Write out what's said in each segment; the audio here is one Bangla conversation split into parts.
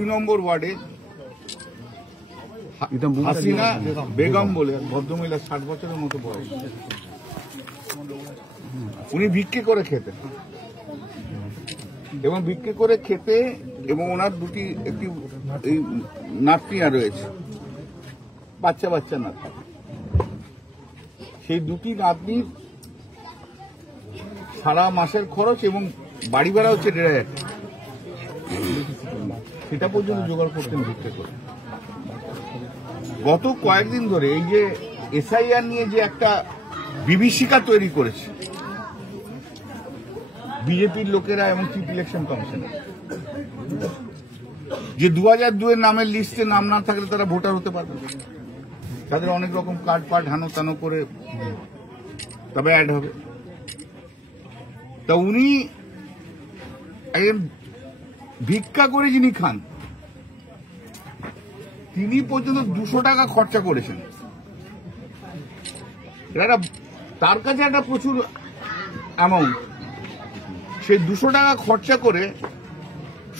20 নম্বর ওয়ার্ডে হাসিনা বেগম বলে ভদ্রমহিলা 60 বছরের মতো বয়স, উনি ভিক্ষে করে খেতেন এবং ভিক্ষে করে খেতে এবং ওনার একটি নাতনিয়া রয়েছে, বাচ্চা নাতনি। সেই দুটি নাতনির সারা মাসের খরচ এবং বাড়ি ভাড়া হচ্ছে 1,500 টাকা, সেটা পর্যন্ত জোগাড় করতেন ভিক্ষে করে। গত কয়েকদিন ধরে এই যে এসআইআর নিয়ে যে একটা বিভীষিকা তৈরি করেছে বিজেপির লোকেরা এবং চিফ ইলেকশন কমিশনার, যে 2002 এর নামের লিস্টে নাম না থাকলে তারা ভোটার হতে পারবে, তাদের অনেক রকম কার্ড হানো তানো করে তবে অ্যাড হবে। তা উনি ভিক্ষা করে যিনি খান, তিনি পর্যন্ত 200 টাকা খরচা করেছেন। তার কাছে একটা প্রচুর অ্যামাউন্ট, সেই 200 টাকা খরচা করে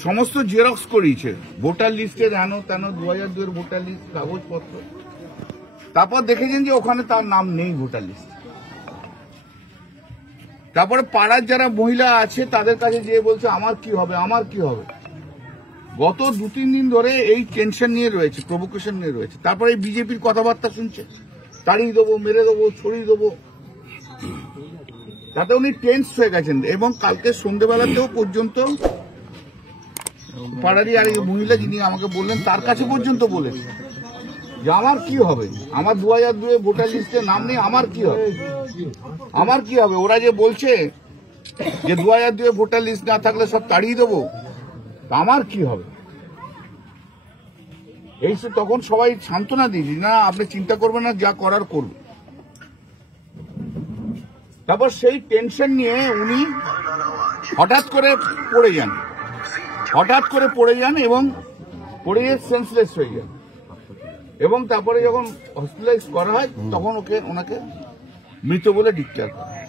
সমস্ত জেরক্স করিয়েছে ভোটার লিস্টের হেন তেন 2002 এর ভোটার লিস্ট কাগজপত্র। তারপর দেখেছেন যে ওখানে তার নাম নেই ভোটার লিস্ট। তারপরে পাড়ার যারা মহিলা আছে তাদের কাছে যেয়ে বলছে আমার কি হবে, আমার কি হবে। গত 2-3 দিন ধরে এই টেনশন নিয়ে রয়েছে, প্রভোকেশন নিয়ে রয়েছে। তারপরে এই বিজেপির কথাবার্তা শুনছে, তাড়িয়ে দেবো, মেরে দেবো, ছড়িয়ে দেবো, তাতে উনি টেন্স হয়ে গেছেন। এবং কালকে সন্ধ্যেবেলাতেও পর্যন্ত পাড়ারই আর মহিলা যিনি আমাকে বললেন, তার কাছে পর্যন্ত বলেন যে আমার কি হবে, আমার 2002 ভোটার লিস্টে নাম নেই, আমার কি হবে, আমার কি হবে। ওরা যে বলছে যে 2002 ভোটার লিস্ট না থাকলে সব তাড়িয়ে দেবো, আমার কি হবে। এই তখন সবাই সান্ত্বনা দিয়েছি, না আপনি চিন্তা করবেন না, যা করার করবে। তারপর সেই টেনশন নিয়ে উনি হঠাৎ করে পড়ে যান এবং পড়ে সেন্সলেস হয়ে যান। এবং তারপরে যখন হসপিটালাইজ করা হয় তখন ওনাকে মৃত বলে ডিক্লেয়ার করা হয়।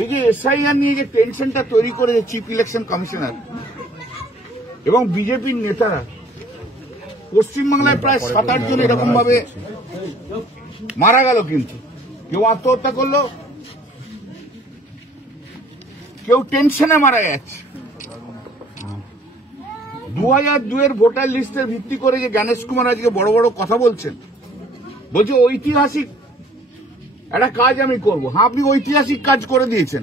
এই যে এসআইআর নিয়ে যে টেনশনটা তৈরি করেছে চিফ ইলেকশন কমিশনার এবং বিজেপির নেতারা, পশ্চিমবাংলায় প্রায় 7-8 জন এরকম ভাবে মারা গেল, কিন্তু কেউ আত্মহত্যা করলো, কেউ টেনশনে মারা যাচ্ছে। 2002 এর ভোটার লিস্টের ভিত্তি করে যে জ্ঞানেশ কুমার আজকে বড় বড় কথা বলছেন, বলছে ঐতিহাসিক একটা কাজ আমি করব। হ্যাঁ, আপনি ঐতিহাসিক কাজ করে দিয়েছেন।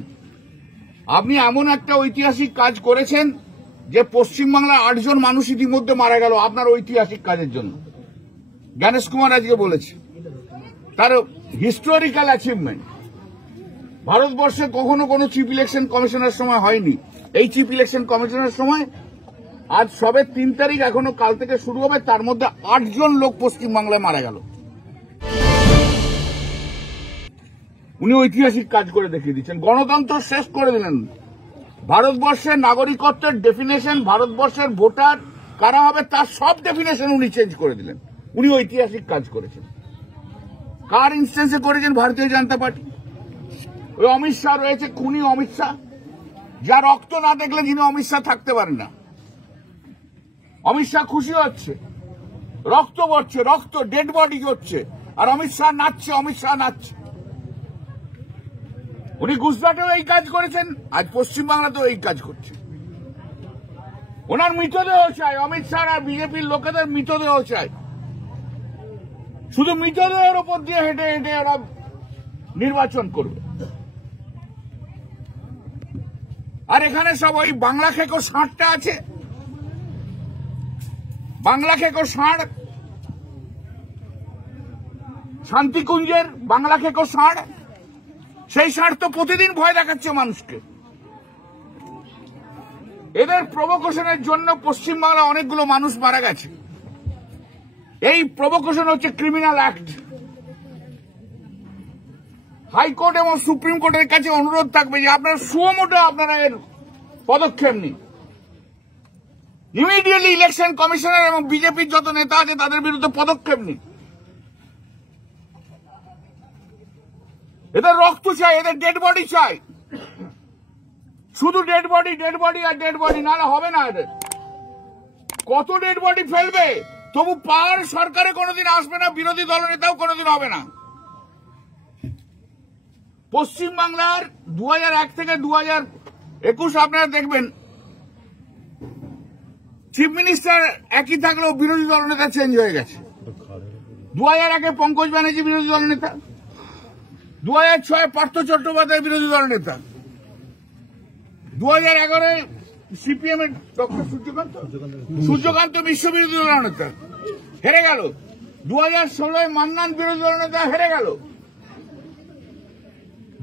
আপনি এমন একটা ঐতিহাসিক কাজ করেছেন যে পশ্চিমবাংলার 8 জন মানুষ ইতিমধ্যে মারা গেল আপনার ঐতিহাসিক কাজের জন্য। জ্ঞানেশ কুমার আজকে বলেছে তার হিস্টোরিক্যাল অ্যাচিভমেন্ট ভারতবর্ষে কখনো কোনো চিফ ইলেকশন কমিশনের সময় হয়নি। এই চিফ ইলেকশন কমিশনের সময় আজ সবে 3 তারিখ, এখনো কাল থেকে শুরু হবে, তার মধ্যে 8 জন লোক পশ্চিমবাংলায় মারা গেল। উনি ঐতিহাসিক কাজ করে দেখিয়ে দিচ্ছেন, গণতন্ত্র শেষ করে দিলেন। ভারতবর্ষের নাগরিকত্বের ডেফিনেশন, ভারতবর্ষের ভোটার কারা হবে তার সব ডেফিনেশন উনি চেঞ্জ করে দিলেন। উনি ঐতিহাসিক কাজ করেছেন। কার ইনস্টেন্সে করেছেন? ভারতীয় জনতা পার্টি। ওই অমিত শাহ রয়েছে, খুনি অমিত শাহ, যা রক্ত না দেখলে যিনি অমিত শাহ থাকতে পারেন না। অমিত শাহ খুশি হচ্ছে, রক্ত পড়ছে, রক্ত ডেড বডি হচ্ছে, আর অমিত শাহ নাচছে, অমিত শাহ নাচছে। উনি গুজরাটেও এই কাজ করেছেন, আজ পশ্চিমবাংলাতেও এই কাজ করছে। ওনার মৃতদেহ চাই, অমিত শাহ আর বিজেপির লোকেদের মৃতদেহ চাই। শুধু মৃতদেহের ওপর দিয়ে হেঁটে হেঁটে ওরা নির্বাচন করবে। আর এখানে সব ওই বাংলা খেকো ষাঁড়টা আছে, বাংলা খেকো ষাঁড়, শান্তিকুঞ্জের বাংলা খেকো ষাঁড়, সেই ষাঁড় তো প্রতিদিন ভয় দেখাচ্ছে মানুষকে। এদের প্রভোকেশনের জন্য পশ্চিমবাংলা অনেকগুলো মানুষ মারা গেছে। এই প্রভোকেশন হচ্ছে ক্রিমিনাল অ্যাক্ট। হাইকোর্ট এবং সুপ্রিম কোর্টের কাছে অনুরোধ থাকবে যে আপনারা সুমোটো আপনারা এর পদক্ষেপ নিন। ইমিডিয়েটলি ইলেকশন কমিশনার এবং বিজেপির যত নেতা আছে তাদের বিরুদ্ধে পদক্ষেপ নিন। এদের রক্ত চাই, এদের ডেড বডি চাই, শুধু ডেড বডি আর ডেড বডি, নাহলে হবে না। এদের কত ডেড বডি ফেলবে, তবু পার সরকারে কোনোদিন আসবে না, বিরোধী দলনেতাও কোনোদিন হবে না। পশ্চিমবাংলার 2001 থেকে 2021 আপনারা দেখবেন চিফ মিনিস্টার একই থাকলেও বিরোধী দলনেতা চেঞ্জ হয়ে গেছে। 2001-এ পঙ্কজ ব্যানার্জি বিরোধী দলনেতা, 2006-এ পার্থ চট্টোপাধ্যায় বিরোধী দলনেতা, 2011-এ সিপিএম এর ডক্টর সূর্যকান্ত মিশ্র বিরোধী দলনেতা হেরে গেল, 2016-এ মান্নান বিরোধী দলনেতা হেরে গেল,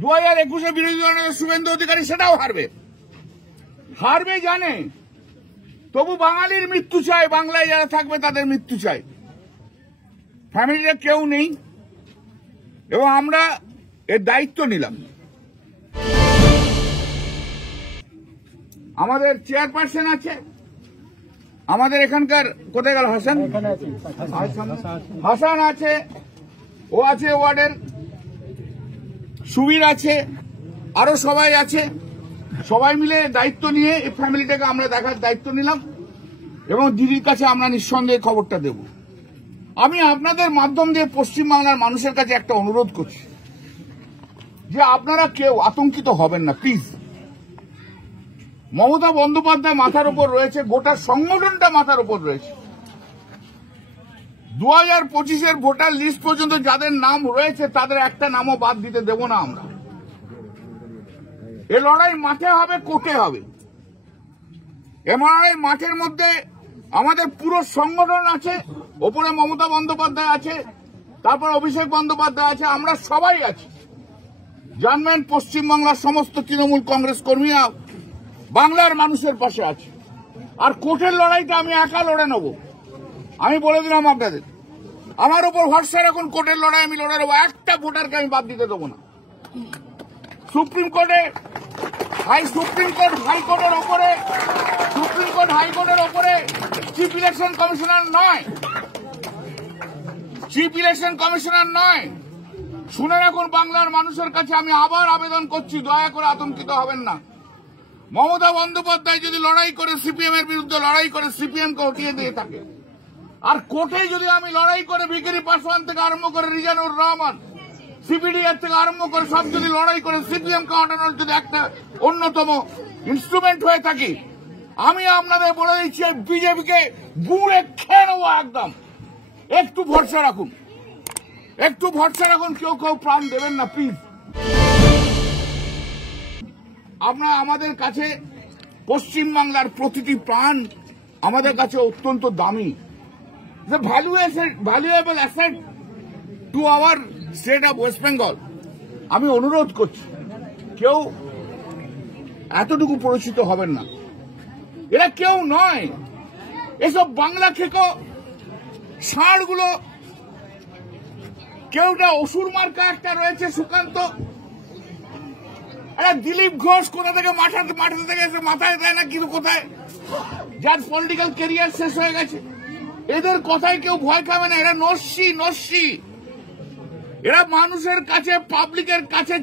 2021-এ বিরোধী দলনেতা শুভেন্দু অধিকারী সেটাও হারবে জানে, তবু বাঙালির মৃত্যু চাই, বাংলায় যারা থাকবে তাদের মৃত্যু চাই। ফ্যামিলিতে কেউ নেই এবং আমরা এর দায়িত্ব নিলাম। আমাদের চেয়ারপারসন আছে, আমাদের এখানকার কোথায় গেল হাসান আছে, ও আছে ওয়ার্ডের, সুবীর আছে, আরো সবাই আছে। সবাই মিলে দায়িত্ব নিয়ে এই ফ্যামিলিটাকে আমরা দেখার দায়িত্ব নিলাম এবং দিদির কাছে আমরা নিঃসন্দেহে খবরটা দেব। আমি আপনাদের মাধ্যম দিয়ে পশ্চিমবাংলার মানুষের কাছে একটা অনুরোধ করছি যে আপনারা কেউ আতঙ্কিত হবেন না প্লিজ। মমতা বন্দ্যোপাধ্যায় মাথার উপর রয়েছে, গোটা সংগঠনটা মাথার উপর রয়েছে। 2025-এর ভোটার লিস্ট পর্যন্ত যাদের নাম রয়েছে তাদের একটা নামও বাদ দিতে দেব না আমরা। এ লড়াই মাঠে হবে, কোর্টে হবে। এমআরআই মাঠের মধ্যে আমাদের পুরো সংগঠন আছে, ওপরে মমতা বন্দ্যোপাধ্যায় আছে, তারপর অভিষেক বন্দ্যোপাধ্যায় আছে, আমরা সবাই আছি। জানবেন পশ্চিমবাংলার সমস্ত তৃণমূল কংগ্রেস কর্মীরা বাংলার মানুষের পাশে আছে। আর কোর্টের লড়াইটা আমি একা লড়ে নেব, আমি বলে দিলাম আপনাদের। আমার উপর ভরসা রাখুন, কোর্টের লড়াই আমি লড়ে নেবো, একটা ভোটারকে আমি বাদ দিতে দেবো না। সুপ্রিম কোর্ট হাইকোর্টের ওপরে চিফ ইলেকশন কমিশনার নয়। শুনে রাখুন, বাংলার মানুষের কাছে আমি আবার আবেদন করছি, দয়া করে আতঙ্কিত হবেন না। মমতা বন্দ্যোপাধ্যায় যদি লড়াই করে সিপিএম এর বিরুদ্ধে লড়াই করে সিপিএম কে হটিয়ে দিয়ে থাকে, আর কোর্টে যদি আমি লড়াই করে ভিখারি পাসওয়ান থেকে আরম্ভ করে রিজানুর রহমান, সিপিডিআর থেকে আরম্ভ করে সব যদি লড়াই করে সিপিএম কে হটানোর যদি একটা অন্যতম ইনস্ট্রুমেন্ট হয়ে থাকি, আমি আপনাদের বলে দিচ্ছি বিজেপিকে গুঁড়ে খেয়ে নেবো একদম। একটু ভরসা রাখুন, কেউ প্রাণ দেবেন না প্লিজ। আপনারা আমাদের কাছে পশ্চিমবাংলার প্রতিটি প্রাণ আমাদের কাছে অত্যন্ত দামি, valuable asset to our state of West Bengal. আমি অনুরোধ করছি, কেউ এতটুকু পরিচিত হবেন না, এরা কেউ নয়। এসব বাংলা খেকো ষাঁড়গুলো, কেউটা অসুর মার্কা একটা রয়েছে সুকান্ত, দিলীপ ঘোষ কোথা থেকে মাঠে থেকে এসে মাথায় দেয় না কিন্তু কোথায়, যার পলিটিক্যাল ক্যারিয়ার শেষ হয়ে গেছে। এদের কথায় কেউ ভয় খাবে না, এরা নস্যি। এরা মানুষের কাছে, পাবলিকের কাছে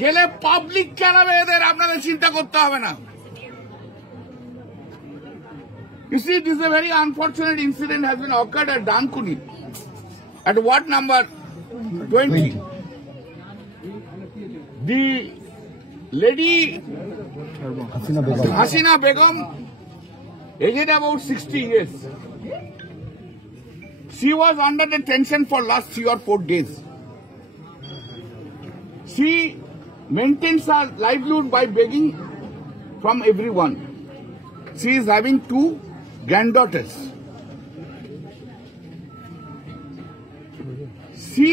গেলে পাবলিক জানাবে এদের, আপনাদের চিন্তা করতে হবে না। You see, this is a very unfortunate incident has been occurred at Dankuni, at ward number 20. The lady Hasina Begum, aged about 60 years, she was under the tension for last 3 or 4 days. She maintains her livelihood by begging from everyone. She is having 2 granddaughters. She,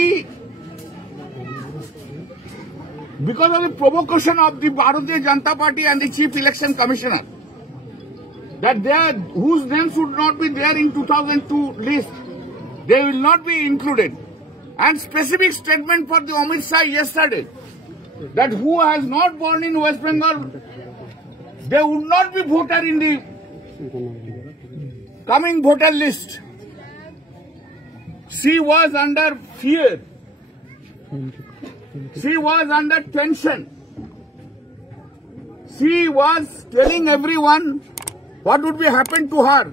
because of the provocation of the Bharatiya Janata Party and the Chief Election Commissioner, that whose names should not be there in 2002 list, they will not be included. And specific statement for the Amit Shah yesterday, that who has not born in West Bengal, they would not be voted in the coming voter list. She was under fear. She was under tension. She was telling everyone what would be happen to her.